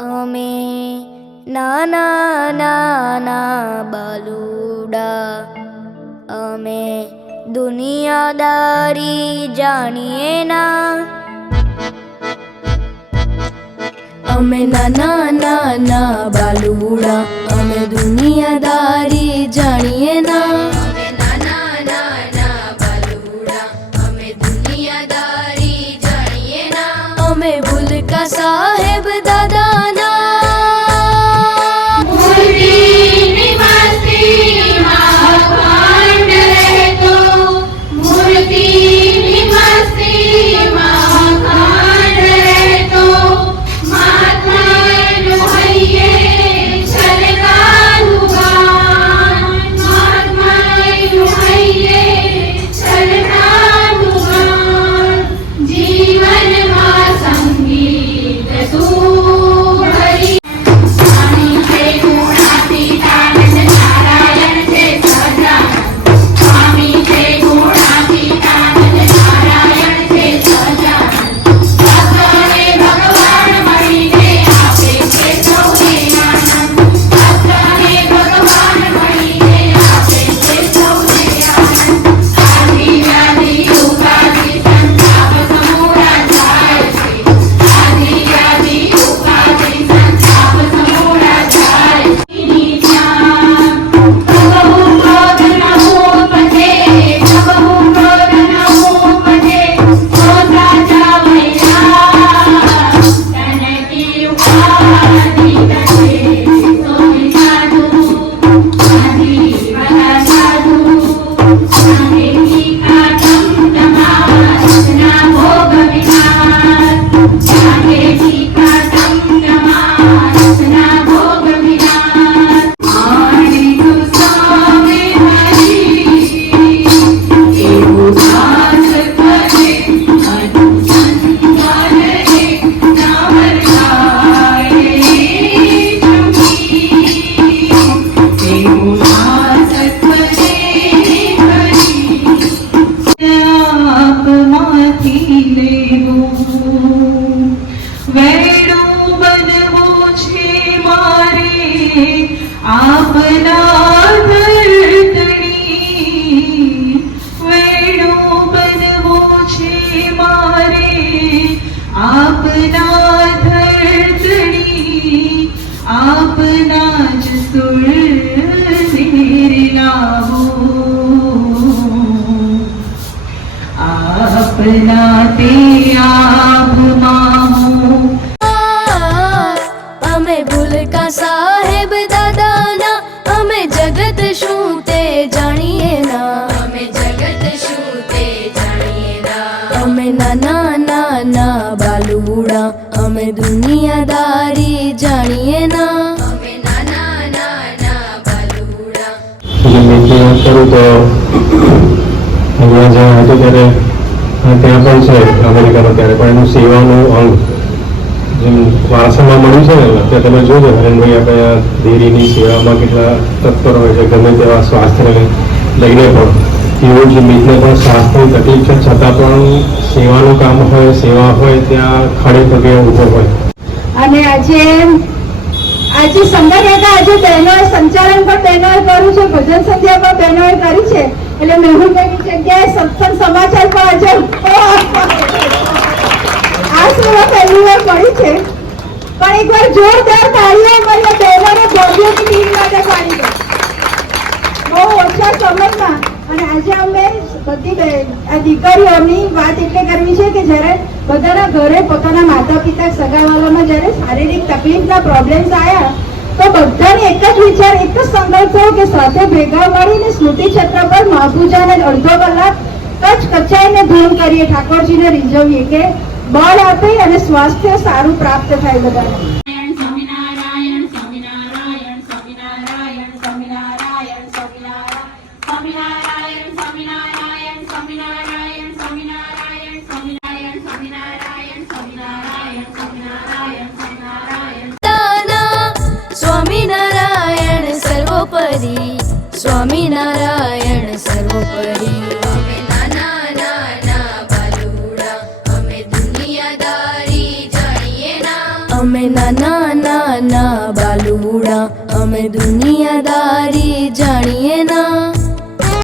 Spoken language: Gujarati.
અમે નાના નાના બાલુડા. અમે દુનિયાદારી જાણીએ ના. અમે નાના નાના બાલુડા. અમે દુનિયાદારી જાણીએ ના. અમે નાના નાના અમે દુનિયાદારી જાણીએ અમે ભૂલકા સાહેબ vida આપના ધરતણી વેણું બનવું છે મારે આપના ધરતણી આપના જ સુર લાવો આપના તે આભમાં હું અમે ભૂલ કા દાદાના બાલુડા અમે દુનિયાદારી જાણીએ ના. અમે નાના નાના બાલુડા. મેથી તો અહીંયા જ્યાં હતું ત્યારે ત્યાં પણ છે અમેરિકામાં ત્યારે પણ એનું સેવાનું અંગ જેમ વારસામાં મળ્યું છે ને અત્યારે તમે જોજો હરેનભાઈ આપણે આ સેવામાં કેટલા તત્પર હોય છે ગમે તેવા સ્વાસ્થ્યને લઈને પણ એવું જ મિતને પણ સ્વાસ્થ્યની તકલીફ છે છતાં પણ સેવાનું કામ હોય, સેવા હોય, ત્યાં ખડે પગે ઊભો હોય. અને આજે આજે સંબંધ આજે બહેનોએ સંચાલન પણ બહેનોએ કર્યું છે, ભજન સંધ્યા પણ બહેનોએ કરી છે. એટલે મેહુલભાઈની જગ્યાએ સત્સંગ સમાચાર પણ આજે આ સેવા પહેલી વાર પડી છે. પણ એકવાર જોરદાર તાળીઓ મળીએ બહેનોને ભવ્યોની ટીમ માટે પાડી બહુ ઓછા સમયમાં અને આજે અમે બધી આ દીકરીઓની વાત એટલે કરવી છે કે જ્યારે બધાના ઘરે પોતાના માતા પિતા સગાવાલામાં જ્યારે શારીરિક તકલીફના પ્રોબ્લેમ્સ આવ્યા તો બધાને એક જ વિચાર, એક જ સંકલ્પ થયો કે સાથે ભેગા મળીને સ્મૃતિ ક્ષેત્ર પર મહાપૂજાને અડધો કલાક કચ કચાઈને ધૂમ કરીએ, ઠાકોરજીને રીઝવીએ કે બળ આપે અને સ્વાસ્થ્ય સારું પ્રાપ્ત થાય બધાને. સર્વોપરી સ્વામિનારાયણ સર્વોપરી અમે નાના નાના બાલુડા અમે દુનિયાદારી જાણીએ ના.